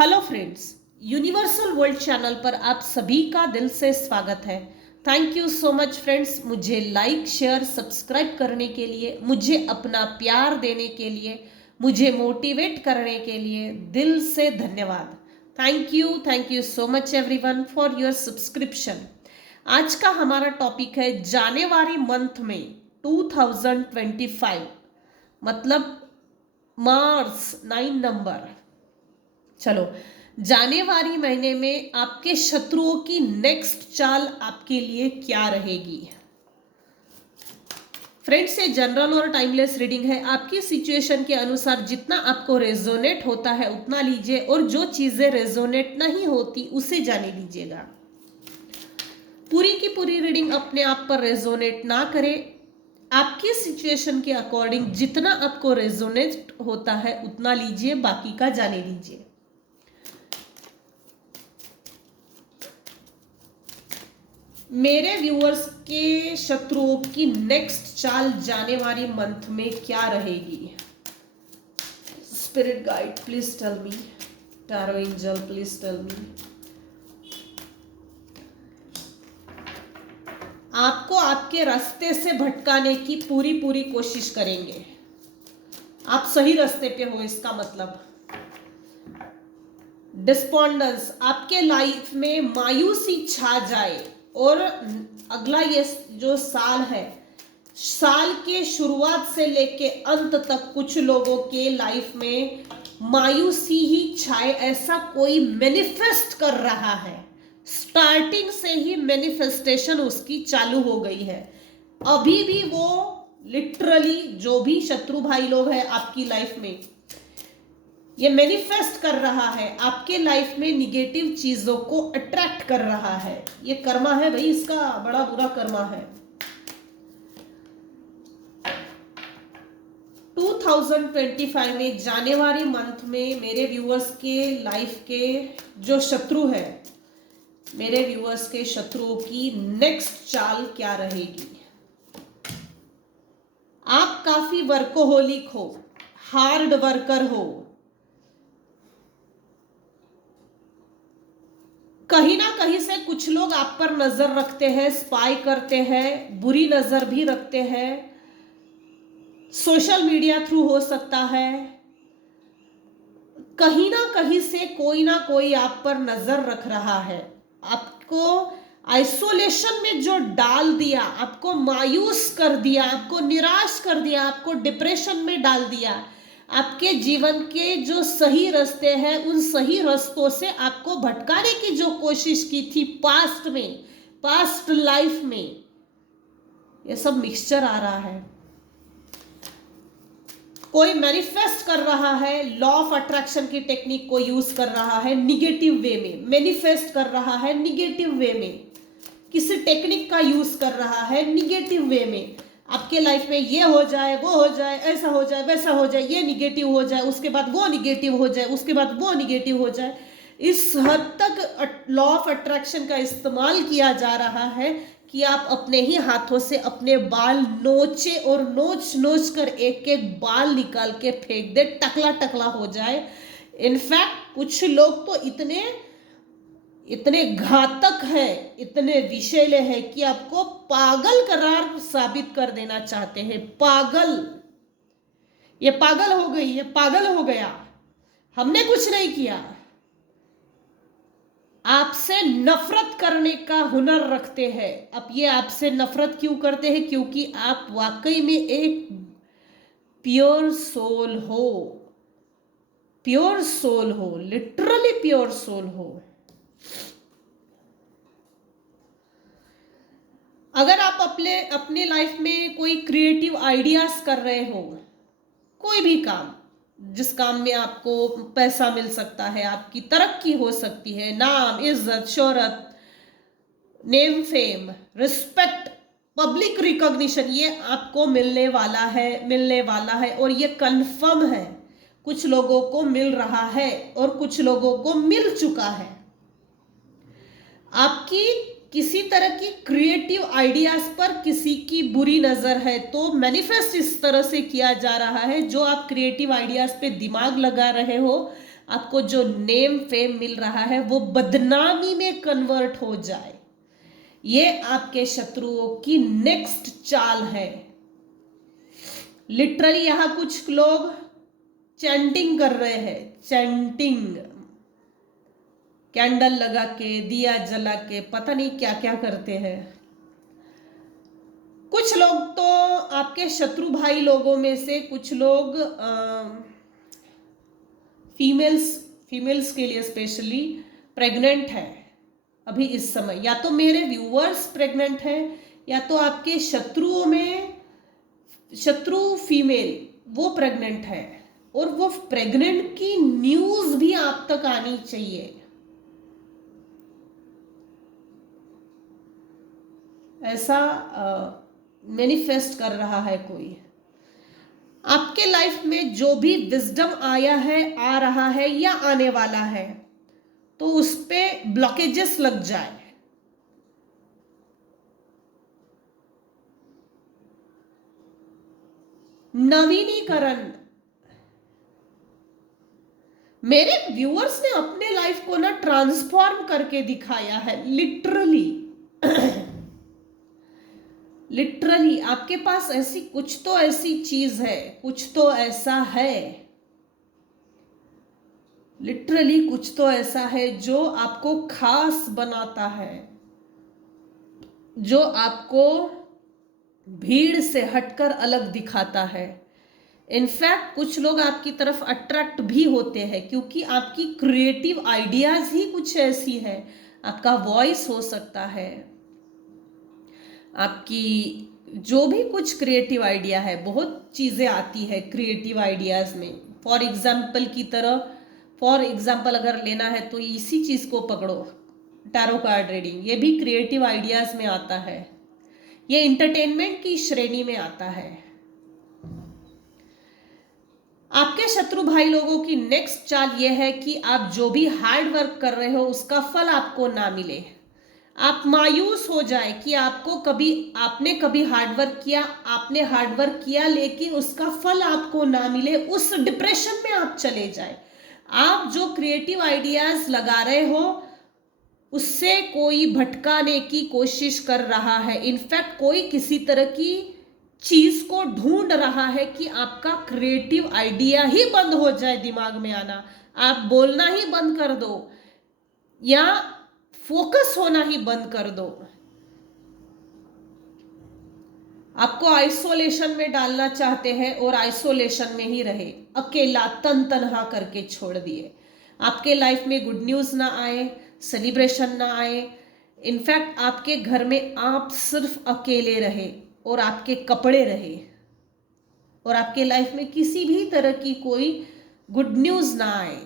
Hello friends, universal world channel पर आप सभी का दिल से स्वागत है। Thank you so much friends, मुझे लाइक शेयर सब्सक्राइब करने के लिए, मुझे अपना प्यार देने के लिए, मुझे मोटिवेट करने के लिए दिल से धन्यवाद। Thank you so much everyone for your subscription. आज का हमारा टॉपिक है जनवरी मंथ में 2025, मतलब मार्च 9 नंबर। चलो, जनवरी महीने में आपके शत्रुओं की नेक्स्ट चाल आपके लिए क्या रहेगी। फ्रेंड्स, ये जनरल और टाइमलेस रीडिंग है। आपकी सिचुएशन के अनुसार जितना आपको रेजोनेट होता है उतना लीजिए, और जो चीजें रेजोनेट नहीं होती उसे जाने लीजिएगा। पूरी की पूरी रीडिंग अपने आप पर रेजोनेट ना करें। आपकी सिचुएशन के अकॉर्डिंग जितना आपको रेजोनेट होता है उतना लीजिए, बाकी का जाने लीजिए। मेरे व्यूअर्स के शत्रुओं की नेक्स्ट चाल जनवरी मंथ में क्या रहेगी। Spirit guide please tell me, tarot angel please tell me. आपको आपके रास्ते से भटकाने की पूरी कोशिश करेंगे। आप सही रास्ते पे हो, इसका मतलब डिस्पॉन्डेंस, आपके लाइफ में मायूसी छा जाए। और अगला ये जो साल है, साल के शुरुआत से लेके अंत तक कुछ लोगों के लाइफ में मायूसी ही छाए, ऐसा कोई मैनिफेस्ट कर रहा है। स्टार्टिंग से ही मैनिफेस्टेशन उसकी चालू हो गई है। अभी भी वो लिटरली जो भी शत्रु भाई लोग हैं आपकी लाइफ में, ये मैनिफेस्ट कर रहा है, आपके लाइफ में निगेटिव चीजों को अट्रैक्ट कर रहा है। ये कर्मा है भाई, इसका बड़ा बुरा कर्मा है। 2025 में जनवरी मंथ में मेरे व्यूअर्स के लाइफ के जो शत्रु है, मेरे व्यूअर्स के शत्रुओं की नेक्स्ट चाल क्या रहेगी। आप काफी वर्कोहोलिक हो, हार्ड वर्कर हो, कहीं ना कहीं से कुछ लोग आप पर नजर रखते हैं, स्पाई करते हैं, बुरी नजर भी रखते हैं। सोशल मीडिया थ्रू हो सकता है, कहीं ना कहीं से कोई ना कोई आप पर नजर रख रहा है। आपको आइसोलेशन में जो डाल दिया, आपको मायूस कर दिया, आपको निराश कर दिया, आपको डिप्रेशन में डाल दिया, आपके जीवन के जो सही रास्ते हैं उन सही रास्तों से आपको भटकाने की जो कोशिश की थी पास्ट में, पास्ट लाइफ में, ये सब मिक्सचर आ रहा है। कोई मैनिफेस्ट कर रहा है, लॉ ऑफ अट्रैक्शन की टेक्निक को यूज कर रहा है निगेटिव वे में, मैनिफेस्ट कर रहा है निगेटिव वे में, किसी टेक्निक का यूज कर रहा है निगेटिव वे में। आपके लाइफ में ये हो जाए, वो हो जाए, ऐसा हो जाए, वैसा हो जाए, ये निगेटिव हो जाए, उसके बाद वो निगेटिव हो जाए, उसके बाद वो निगेटिव हो जाए। इस हद तक लॉ ऑफ अट्रैक्शन का इस्तेमाल किया जा रहा है कि आप अपने ही हाथों से अपने बाल नोचे और नोच नोच कर एक एक बाल निकाल के फेंक दे, टकला टकला हो जाए। इनफैक्ट कुछ लोग तो इतने घातक है, इतने विषैले हैं कि आपको पागल करार साबित कर देना चाहते हैं। पागल, ये पागल हो गई, ये पागल हो गया, हमने कुछ नहीं किया। आपसे नफरत करने का हुनर रखते हैं। अब ये आपसे नफरत क्यों करते हैं? क्योंकि आप वाकई में एक प्योर सोल हो, प्योर सोल हो, लिटरली प्योर सोल हो। अगर आप अपने लाइफ में कोई क्रिएटिव आइडियाज कर रहे हो, कोई भी काम जिस काम में आपको पैसा मिल सकता है, आपकी तरक्की हो सकती है, नाम, इज्जत, शोहरत, name, fame, respect, public recognition, ये आपको मिलने वाला है और ये कंफर्म है। कुछ लोगों को मिल रहा है और कुछ लोगों को मिल चुका है। आपकी किसी तरह की क्रिएटिव आइडियाज पर किसी की बुरी नजर है तो मैनिफेस्ट इस तरह से किया जा रहा है, जो आप क्रिएटिव आइडियाज पे दिमाग लगा रहे हो, आपको जो नेम फेम मिल रहा है वो बदनामी में कन्वर्ट हो जाए, ये आपके शत्रुओं की नेक्स्ट चाल है। लिटरली यहां कुछ लोग चैंटिंग कर रहे हैं, चैंटिंग, कैंडल लगा के, दिया जला के, पता नहीं क्या क्या करते हैं। कुछ लोग तो आपके शत्रु भाई लोगों में से कुछ लोग फीमेल्स के लिए स्पेशली प्रेग्नेंट है अभी इस समय। या तो मेरे व्यूअर्स प्रेग्नेंट है, या तो आपके शत्रुओं में शत्रु फीमेल वो प्रेग्नेंट है, और वो प्रेग्नेंट की न्यूज भी आप तक आनी चाहिए। ऐसा मैनिफेस्ट कर रहा है कोई। आपके लाइफ में जो भी विजडम आया है, आ रहा है या आने वाला है, तो उस पे ब्लॉकेजेस लग जाए। नवीनीकरण, मेरे व्यूअर्स ने अपने लाइफ को ना ट्रांसफॉर्म करके दिखाया है, लिटरली। लिटरली आपके पास ऐसी कुछ तो ऐसी चीज है, कुछ तो ऐसा है, लिटरली कुछ तो ऐसा है जो आपको खास बनाता है, जो आपको भीड़ से हटकर अलग दिखाता है। इनफैक्ट कुछ लोग आपकी तरफ अट्रैक्ट भी होते हैं क्योंकि आपकी क्रिएटिव आइडियाज ही कुछ ऐसी है। आपका वॉइस हो सकता है, आपकी जो भी कुछ क्रिएटिव आइडिया है, बहुत चीज़ें आती है क्रिएटिव आइडियाज़ में। फॉर एग्जाम्पल अगर लेना है तो इसी चीज़ को पकड़ो, टैरो कार्ड रीडिंग, ये भी क्रिएटिव आइडियाज़ में आता है, ये इंटरटेनमेंट की श्रेणी में आता है। आपके शत्रु भाई लोगों की नेक्स्ट चाल ये है कि आप जो भी हार्ड वर्क कर रहे हो उसका फल आपको ना मिले। आप मायूस हो जाए कि आपने कभी हार्डवर्क किया लेकिन उसका फल आपको ना मिले, उस डिप्रेशन में आप चले जाए। आप जो क्रिएटिव आइडियाज लगा रहे हो उससे कोई भटकाने की कोशिश कर रहा है। इनफैक्ट कोई किसी तरह की चीज को ढूंढ रहा है कि आपका क्रिएटिव आइडिया ही बंद हो जाए दिमाग में आना, आप बोलना ही बंद कर दो या फोकस होना ही बंद कर दो। आपको आइसोलेशन में डालना चाहते हैं और आइसोलेशन में ही रहे, अकेला तनहा करके छोड़ दिए। आपके लाइफ में गुड न्यूज ना आए, सेलिब्रेशन ना आए, इनफैक्ट आपके घर में आप सिर्फ अकेले रहे और आपके कपड़े रहे, और आपके लाइफ में किसी भी तरह की कोई गुड न्यूज ना आए।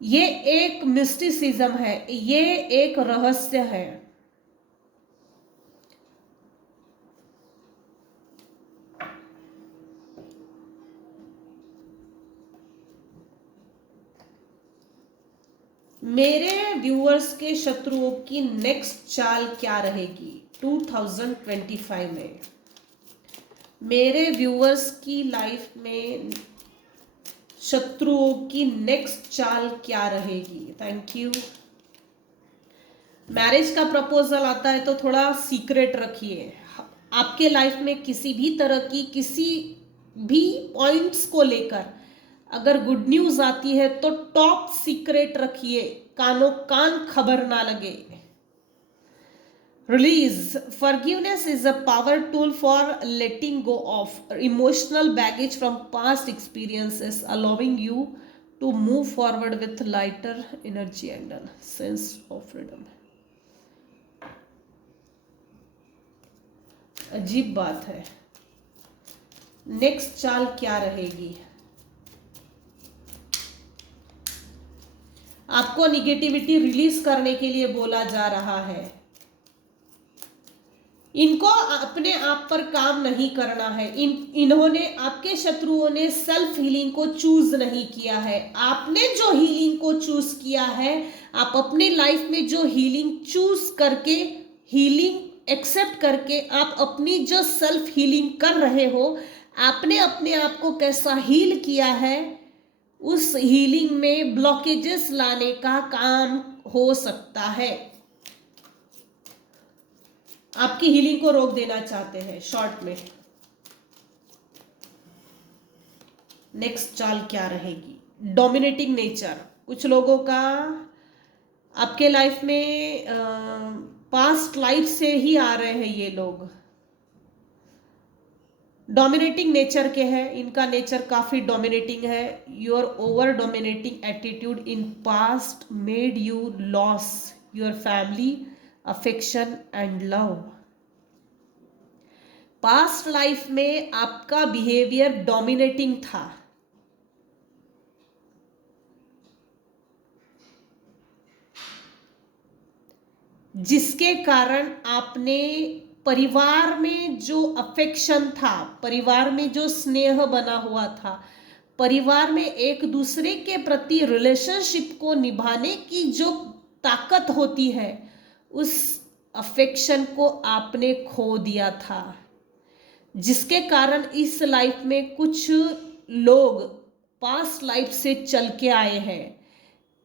ये एक मिस्टिसिज्म है, ये एक रहस्य है। मेरे व्यूअर्स के शत्रुओं की नेक्स्ट चाल क्या रहेगी 2025 में? मेरे व्यूअर्स की लाइफ में शत्रुओं की नेक्स्ट चाल क्या रहेगी? Thank you. मैरिज का प्रपोजल आता है तो थोड़ा सीक्रेट रखिए। आपके लाइफ में किसी भी तरह की किसी भी पॉइंट्स को लेकर अगर गुड न्यूज आती है तो टॉप सीक्रेट रखिए, कानों कान खबर ना लगे। Release. Forgiveness is a power tool for letting go of emotional baggage from past experiences, allowing you to move forward with lighter energy and a sense of freedom. अजीब बात है। नेक्स्ट चाल क्या रहेगी? आपको निगेटिविटी रिलीज करने के लिए बोला जा रहा है। इनको अपने आप पर काम नहीं करना है। इन्होंने, आपके शत्रुओं ने सेल्फ हीलिंग को चूज नहीं किया है। आपने जो हीलिंग को चूज किया है, आप अपनी लाइफ में जो हीलिंग चूज करके, हीलिंग एक्सेप्ट करके आप अपनी जो सेल्फ हीलिंग कर रहे हो, आपने अपने आप को कैसा हील किया है उस हीलिंग में ब्लॉकेजेस लाने का काम हो सकता है। आपकी हीलिंग को रोक देना चाहते हैं शॉर्ट में। नेक्स्ट चाल क्या रहेगी? Dominating nature. कुछ लोगों का आपके लाइफ में पास्ट लाइफ से ही आ रहे हैं ये लोग। डोमिनेटिंग नेचर के हैं, इनका नेचर काफी डोमिनेटिंग है। Your over dominating attitude in past made you loss your family affection and love. Past life में आपका बिहेवियर डोमिनेटिंग था, जिसके कारण आपने परिवार में जो अफेक्शन था, परिवार में जो स्नेह बना हुआ था, परिवार में एक दूसरे के प्रति रिलेशनशिप को निभाने की जो ताकत होती है, उस अफेक्शन को आपने खो दिया था, जिसके कारण इस लाइफ में कुछ लोग पास्ट लाइफ से चल के आए हैं।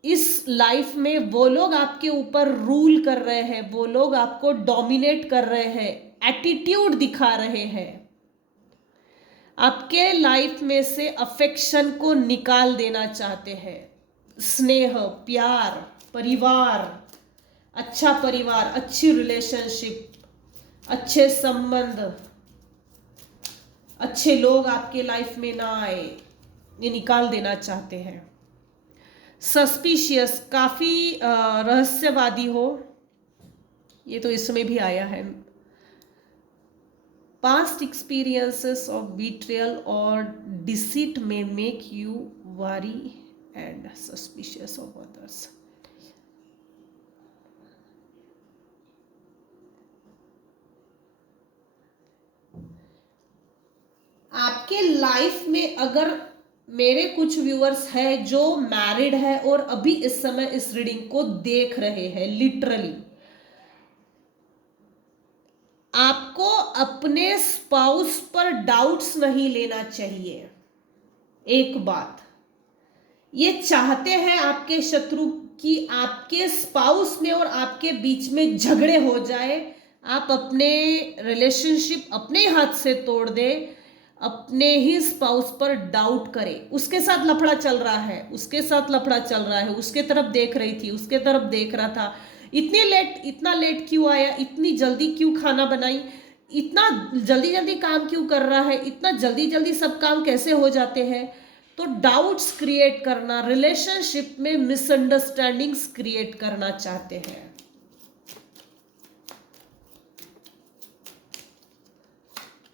इस लाइफ में वो लोग आपके ऊपर रूल कर रहे हैं, वो लोग आपको डोमिनेट कर रहे हैं, एटीट्यूड दिखा रहे हैं। आपके लाइफ में से अफेक्शन को निकाल देना चाहते हैं। स्नेह, प्यार, परिवार, अच्छा परिवार, अच्छी रिलेशनशिप, अच्छे संबंध, अच्छे लोग आपके लाइफ में ना आए, ये निकाल देना चाहते हैं। सस्पिशियस, काफी रहस्यवादी हो, ये तो इसमें भी आया है। पास्ट एक्सपीरियंसेस ऑफ बीट्रेयल और डिसीट में make you worry and suspicious of others. आपके लाइफ में अगर मेरे कुछ व्यूअर्स हैं जो मैरिड है और अभी इस समय इस रीडिंग को देख रहे हैं, लिटरली आपको अपने स्पाउस पर डाउट्स नहीं लेना चाहिए। एक बात ये चाहते हैं आपके शत्रु कि आपके स्पाउस में और आपके बीच में झगड़े हो जाए, आप अपने रिलेशनशिप अपने हाथ से तोड़ दे, अपने ही स्पाउस पर डाउट करे। उसके साथ लफड़ा चल रहा है, उसके साथ लफड़ा चल रहा है, उसके तरफ देख रही थी, उसके तरफ देख रहा था, इतना लेट क्यों आया, इतनी जल्दी क्यों खाना बनाई, इतना जल्दी जल्दी काम क्यों कर रहा है, इतना जल्दी जल्दी सब काम कैसे हो जाते हैं। तो डाउट्स क्रिएट करना, रिलेशनशिप में मिसअंडरस्टैंडिंग्स क्रिएट करना चाहते हैं।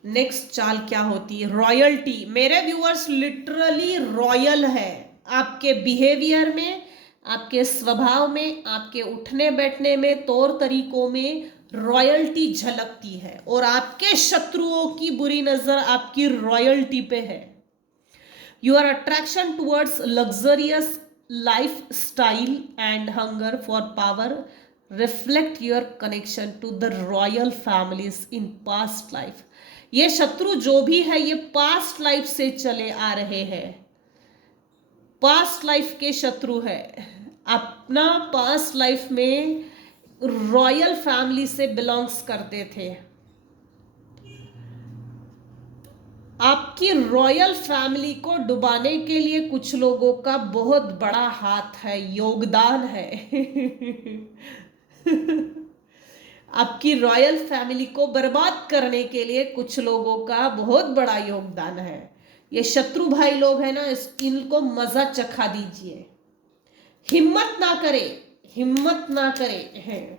नेक्स्ट चाल क्या होती है? रॉयल्टी। मेरे व्यूअर्स लिटरली रॉयल है, आपके बिहेवियर में, आपके स्वभाव में, आपके उठने बैठने में, तौर तरीकों में रॉयल्टी झलकती है और आपके शत्रुओं की बुरी नजर आपकी रॉयल्टी पे है। Your attraction towards luxurious lifestyle and hunger for power reflect your connection to the royal families in past life. ये शत्रु जो भी है ये पास्ट लाइफ से चले आ रहे हैं, पास्ट लाइफ के शत्रु है। अपना पास्ट लाइफ में रॉयल फैमिली से बिलोंग्स करते थे। आपकी रॉयल फैमिली को डुबाने के लिए कुछ लोगों का बहुत बड़ा हाथ है, योगदान है। आपकी रॉयल फैमिली को बर्बाद करने के लिए कुछ लोगों का बहुत बड़ा योगदान है। ये शत्रु भाई लोग हैं ना, इनको मजा चखा दीजिए। हिम्मत ना करे, हिम्मत ना करे हैं।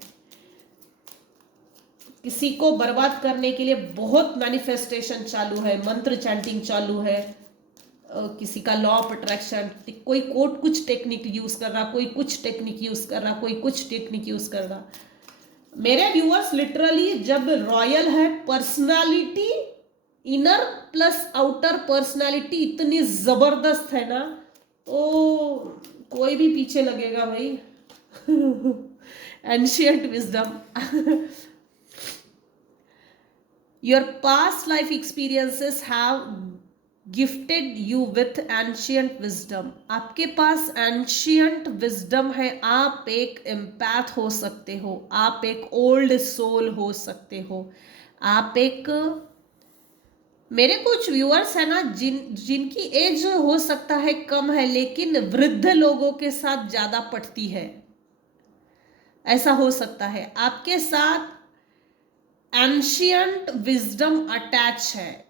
किसी को बर्बाद करने के लिए बहुत मैनिफेस्टेशन चालू है, मंत्र चैंटिंग चालू है, किसी का लॉ ऑफ अट्रैक्शन, कोई कोट कुछ टेक्निक यूज कर रहा, कोई कुछ टेक्निक यूज कर रहा, कोई कुछ टेक्निक यूज कर रहा। मेरे व्यूअर्स लिटरली जब रॉयल है, personality inner plus outer personality इतनी जबरदस्त है ना, तो कोई भी पीछे लगेगा भाई। Ancient wisdom. Your past life experiences have gifted you with ancient wisdom, आपके पास एंशियंट विजडम है। आप एक एम्पैथ हो सकते हो, आप एक ओल्ड सोल हो सकते हो, आप एक, मेरे कुछ व्यूअर्स है ना जिनकी एज हो सकता है कम है लेकिन वृद्ध लोगों के साथ ज्यादा पटती है, ऐसा हो सकता है। आपके साथ एंशियंट विजडम अटैच है।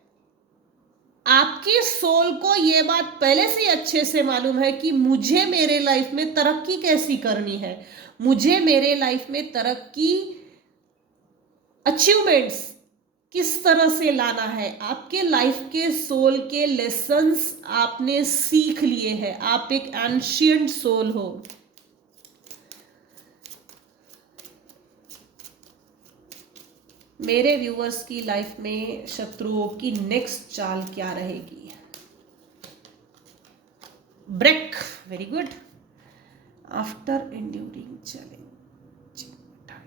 आपकी सोल को ये बात पहले से अच्छे से मालूम है कि मुझे मेरे लाइफ में तरक्की कैसी करनी है, मुझे मेरे लाइफ में तरक्की, अचीवमेंट्स किस तरह से लाना है। आपके लाइफ के सोल के लेसन्स आपने सीख लिए हैं, आप एक एंशियंट सोल हो। मेरे व्यूअर्स की लाइफ में शत्रुओं की नेक्स्ट चाल क्या रहेगी? Break, very good. After enduring challenging time,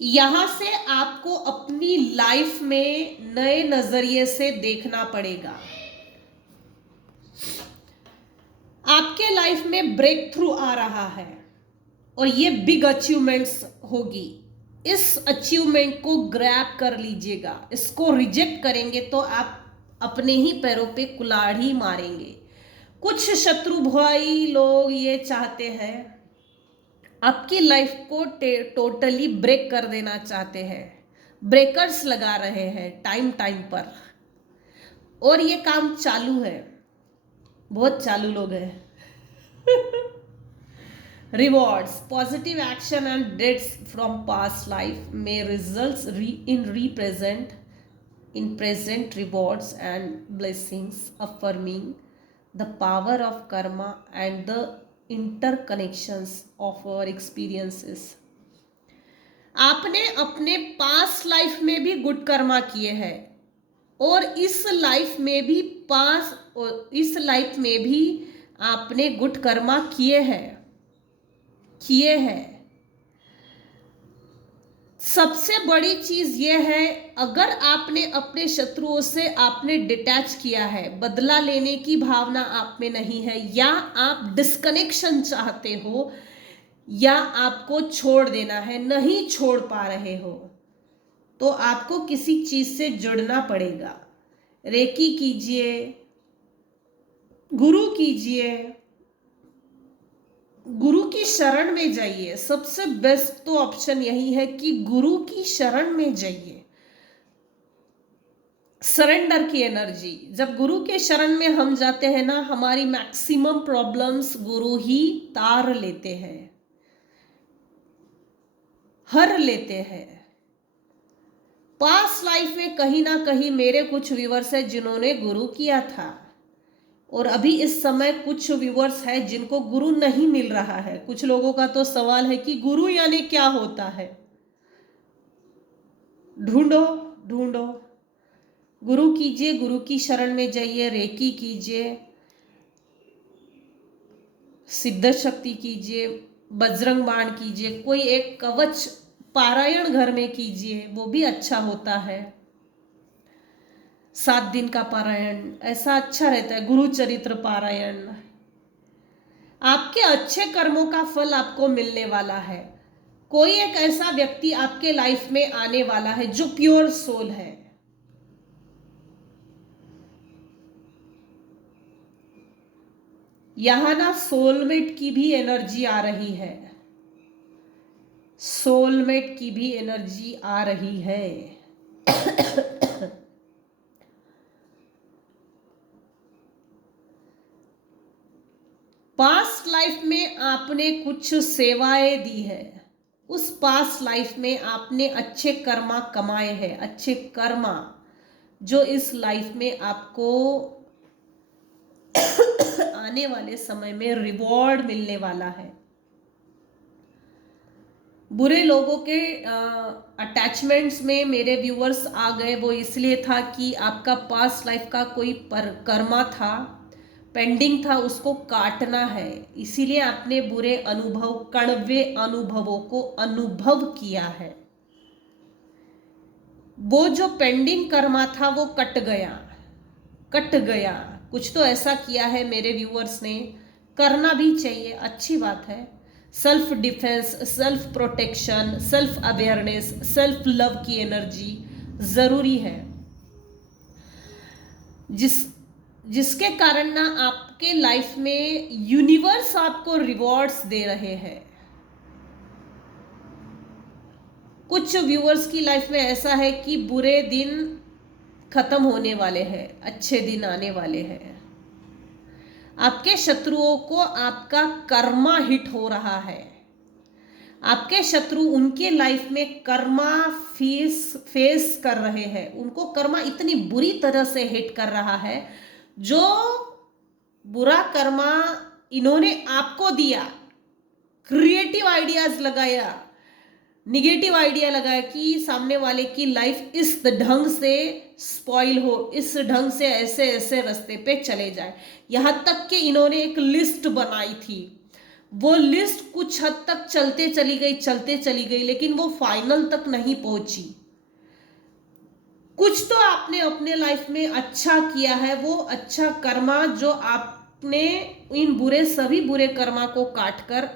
यहां से आपको अपनी लाइफ में नए नजरिए से देखना पड़ेगा। आपके लाइफ में ब्रेक थ्रू आ रहा है और ये बिग अचीवमेंट्स होगी। इस अचीवमेंट को ग्रैब कर लीजिएगा, इसको रिजेक्ट करेंगे तो आप अपने ही पैरों पे कुल्हाड़ी मारेंगे। कुछ शत्रु भाई लोग ये चाहते हैं, आपकी लाइफ को टोटली ब्रेक कर देना चाहते हैं, ब्रेकर्स लगा रहे हैं टाइम टाइम पर, और ये काम चालू है, बहुत चालू लोग हैं। Rewards, positive action and deeds from past life may result in present rewards and blessings, affirming the power of karma and the interconnections of our experiences. आपने अपने पास्ट लाइफ में भी गुड कर्मा किए हैं और इस लाइफ में भी आपने गुड कर्मा किए हैं। सबसे बड़ी चीज यह है, अगर आपने अपने शत्रुओं से आपने डिटैच किया है, बदला लेने की भावना आप में नहीं है, या आप डिस्कनेक्शन चाहते हो, या आपको छोड़ देना है, नहीं छोड़ पा रहे हो, तो आपको किसी चीज से जुड़ना पड़ेगा। रेकी कीजिए, गुरु कीजिए, गुरु की शरण में जाइए। सबसे बेस्ट तो ऑप्शन यही है कि गुरु की शरण में जाइए। सरेंडर की एनर्जी, जब गुरु के शरण में हम जाते हैं ना, हमारी मैक्सिमम प्रॉब्लम्स गुरु ही तार लेते हैं, हर लेते हैं। पास्ट लाइफ में कहीं ना कहीं मेरे कुछ व्यूअर्स हैं जिन्होंने गुरु किया था, और अभी इस समय कुछ व्यूअर्स हैं जिनको गुरु नहीं मिल रहा है। कुछ लोगों का तो सवाल है कि गुरु यानी क्या होता है। ढूंढो ढूंढो, गुरु कीजिए, गुरु की शरण में जाइए, रेकी कीजिए, सिद्ध शक्ति कीजिए, बजरंग बाण कीजिए, कोई एक कवच पारायण घर में कीजिए, वो भी अच्छा होता है। 7 दिन का पारायण ऐसा अच्छा रहता है, गुरु चरित्र पारायण। आपके अच्छे कर्मों का फल आपको मिलने वाला है। कोई एक ऐसा व्यक्ति आपके लाइफ में आने वाला है जो प्योर सोल है। यहां ना सोलमेट की भी एनर्जी आ रही है, सोलमेट की भी एनर्जी आ रही है। पास्ट लाइफ में आपने कुछ सेवाएं दी है, उस पास्ट लाइफ में आपने अच्छे कर्मा कमाए हैं, अच्छे कर्मा जो इस लाइफ में आपको आने वाले समय में रिवॉर्ड मिलने वाला है। बुरे लोगों के अटैचमेंट्स में मेरे व्यूअर्स आ गए, वो इसलिए था कि आपका पास्ट लाइफ का कोई कर्मा था, पेंडिंग था, उसको काटना है, इसीलिए आपने बुरे अनुभव, कड़वे अनुभवों को अनुभव किया है। वो जो पेंडिंग कर्मा था वो कट गया, कट गया। कुछ तो ऐसा किया है मेरे व्यूअर्स ने, करना भी चाहिए, अच्छी बात है। Self defence, self protection, self awareness, self love की एनर्जी जरूरी है, जिसके कारण ना आपके लाइफ में यूनिवर्स आपको रिवॉर्ड्स दे रहे हैं। कुछ व्यूअर्स की लाइफ में ऐसा है कि बुरे दिन खत्म होने वाले हैं, अच्छे दिन आने वाले हैं। आपके शत्रुओं को आपका कर्मा हिट हो रहा है। आपके शत्रु उनके लाइफ में कर्मा फेस कर रहे हैं, उनको कर्मा इतनी बुरी तरह से हिट कर रहा है। जो बुरा कर्मा इन्होंने आपको दिया, क्रिएटिव आइडियाज लगाया, निगेटिव आइडिया लगाया कि सामने वाले की लाइफ इस ढंग से स्पॉइल हो, इस ढंग से ऐसे ऐसे रास्ते पे चले जाए। यहां तक कि इन्होंने एक लिस्ट बनाई थी, वो लिस्ट कुछ हद तक चलते चली गई, लेकिन वो फाइनल तक नहीं पहुंची। कुछ तो आपने अपने लाइफ में अच्छा किया है, वो अच्छा कर्मा जो आपने इन सभी बुरे कर्मा को काटकर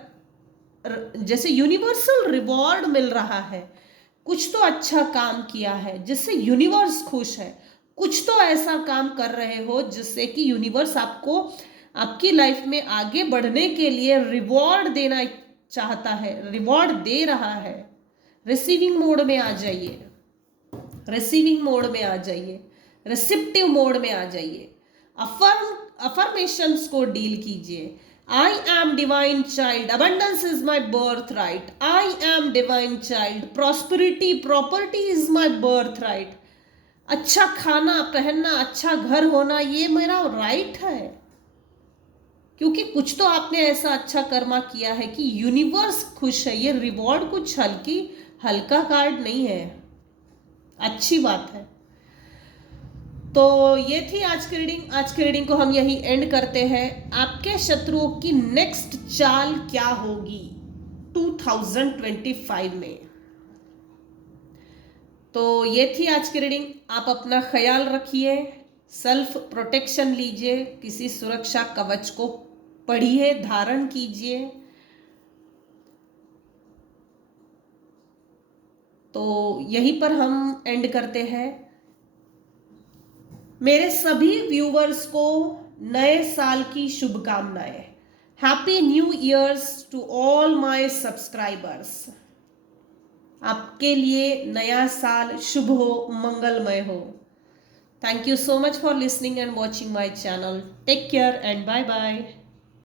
जैसे यूनिवर्सल रिवॉर्ड मिल रहा है। कुछ तो अच्छा काम किया है जिससे यूनिवर्स खुश है। कुछ तो ऐसा काम कर रहे हो जिससे कि यूनिवर्स आपको आपकी लाइफ में आगे बढ़ने के लिए रिवॉर्ड देना चाहता है, रिवॉर्ड दे रहा है। रिसीविंग मोड में आ जाइए, रिसीविंग मोड में आ जाइए, रिसिप्टिव मोड में आ जाइए। अफर्मेशंस को डील कीजिए। I am divine child, abundance is my birthright, I am divine child, property is my birthright। अच्छा खाना पहनना, अच्छा घर होना, ये मेरा राइट है, क्योंकि कुछ तो आपने ऐसा अच्छा कर्मा किया है कि यूनिवर्स खुश है। ये रिवॉर्ड कुछ हल्का कार्ड नहीं है, अच्छी बात है। तो ये थी आज की रीडिंग। आज की रीडिंग को हम यही एंड करते हैं। आपके शत्रुओं की नेक्स्ट चाल क्या होगी 2025 में। तो ये थी आज की रीडिंग। आप अपना ख्याल रखिए, सेल्फ प्रोटेक्शन लीजिए, किसी सुरक्षा कवच को पढ़िए, धारण कीजिए। तो यहीं पर हम एंड करते हैं। मेरे सभी व्यूवर्स को नए साल की शुभकामनाएं। Happy new years to all my subscribers. आपके लिए नया साल शुभ हो, मंगलमय हो। Thank you so much for listening and watching my channel. Take care and bye bye.